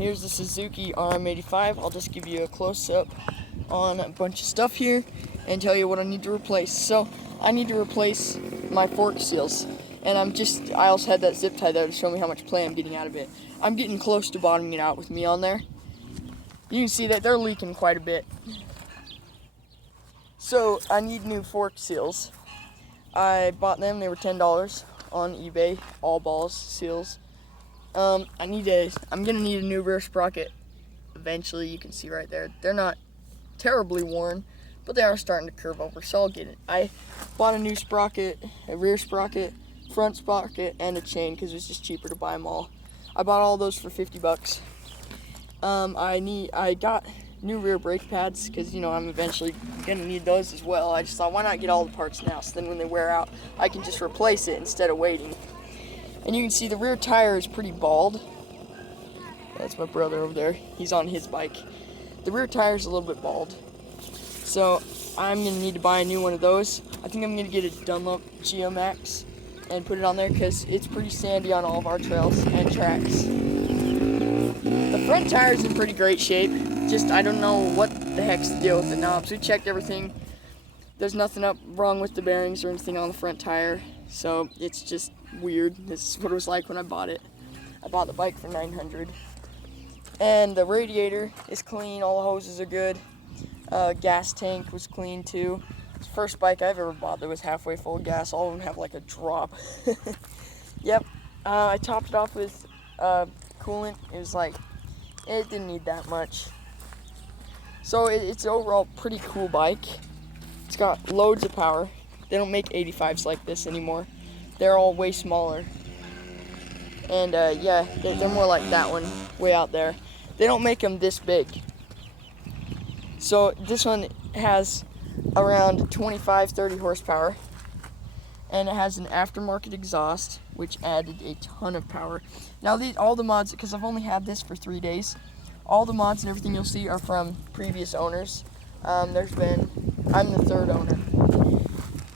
Here's the Suzuki RM80. I'll just give you a close-up on a bunch of stuff here and tell you what I need to replace. So I need to replace my fork seals, and I also had that zip tie there to show me how much play I'm getting out of it. I'm getting close to bottoming it out with me on there. You can see that they're leaking quite a bit. So I need new fork seals. I bought them, they were $10 on eBay, all balls seals. I'm gonna need a new rear sprocket eventually. You can see right there, they're not terribly worn, but they are starting to curve over, so I'll get it. I bought a new sprocket, a rear sprocket, front sprocket, and a chain because it was just cheaper to buy them all. I bought all those for 50 bucks. I got new rear brake pads because, you know, I'm eventually gonna need those as well. I just thought, why not get all the parts now, so then when they wear out I can just replace it instead of waiting. And you can see the rear tire is pretty bald. That's my brother over there, he's on his bike. The rear tire is a little bit bald, so I'm gonna need to buy a new one of those. I think I'm gonna get a Dunlop Geomax and put it on there because it's pretty sandy on all of our trails and tracks. The front tire is in pretty great shape. Just, I don't know what the heck's the deal with the knobs. We checked everything. There's nothing wrong with the bearings or anything on the front tire. So it's just weird. This is what it was like when I bought it. I bought the bike for $900. And the radiator is clean. All the hoses are good. Gas tank was clean too. It's the first bike I've ever bought that was halfway full of gas. All of them have like a drop. Yep. I topped it off with coolant. It didn't need that much. So it's overall pretty cool bike. It's got loads of power. They don't make 85s like this anymore. They're all way smaller. And yeah, they're more like that one way out there. They don't make them this big. So this one has around 25-30 horsepower. And it has an aftermarket exhaust, which added a ton of power. Now all the mods, because I've only had this for 3 days, all the mods and everything you'll see are from previous owners. I'm the third owner.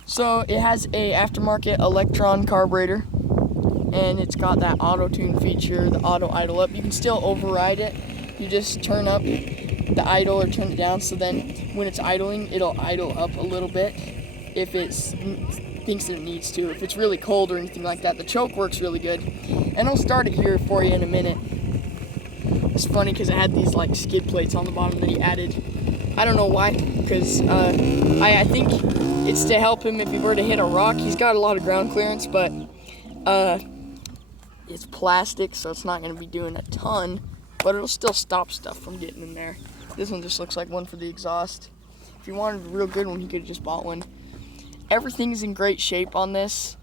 So it has a aftermarket Electron carburetor, and it's got that auto tune feature, the auto idle up. You can still override it. You just turn up the idle or turn it down, so then when it's idling, it'll idle up a little bit if it thinks that it needs to. If it's really cold or anything like that, the choke works really good. And I'll start it here for you in a minute. It's funny because it had these like skid plates on the bottom that he added. I don't know why, because I think it's to help him if he were to hit a rock. He's got a lot of ground clearance, but it's plastic, so it's not going to be doing a ton, but it'll still stop stuff from getting in there. This one just looks like one for the exhaust. If you wanted a real good one, you could have just bought one. Everything is in great shape on this,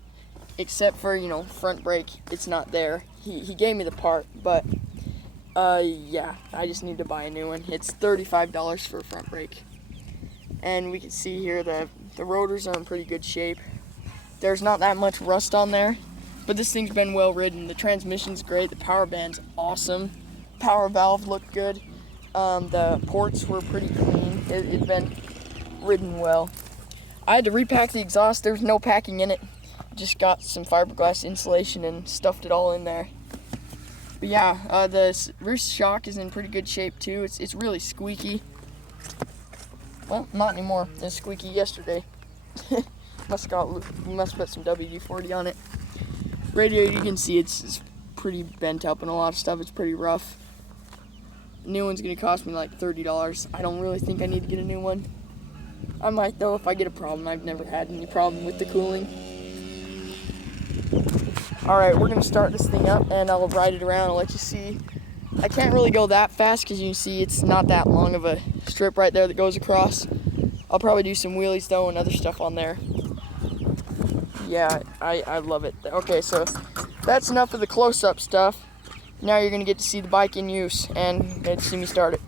except for, you know, front brake. It's not there. He gave me the part, but yeah, I just need to buy a new one. It's $35 for a front brake. And we can see here the rotors are in pretty good shape. There's not that much rust on there, but this thing's been well ridden. The transmission's great. The power band's awesome. Power valve looked good. The ports were pretty clean. It'd been ridden well. I had to repack the exhaust. There was no packing in it. Just got some fiberglass insulation and stuffed it all in there. But yeah, the rear shock is in pretty good shape too. It's really squeaky. Well, not anymore. It was squeaky yesterday. must put some WD-40 on it. Radiator, you can see it's pretty bent up and a lot of stuff. It's pretty rough. New one's gonna cost me like $30. I don't really think I need to get a new one. I might though if I get a problem. I've never had any problem with the cooling. Alright, we're gonna start this thing up and I'll ride it around and let you see. I can't really go that fast because you can see it's not that long of a strip right there that goes across. I'll probably do some wheelies though and other stuff on there. Yeah, I love it. Okay, so that's enough of the close-up stuff. Now you're gonna get to see the bike in use and get to see me start it.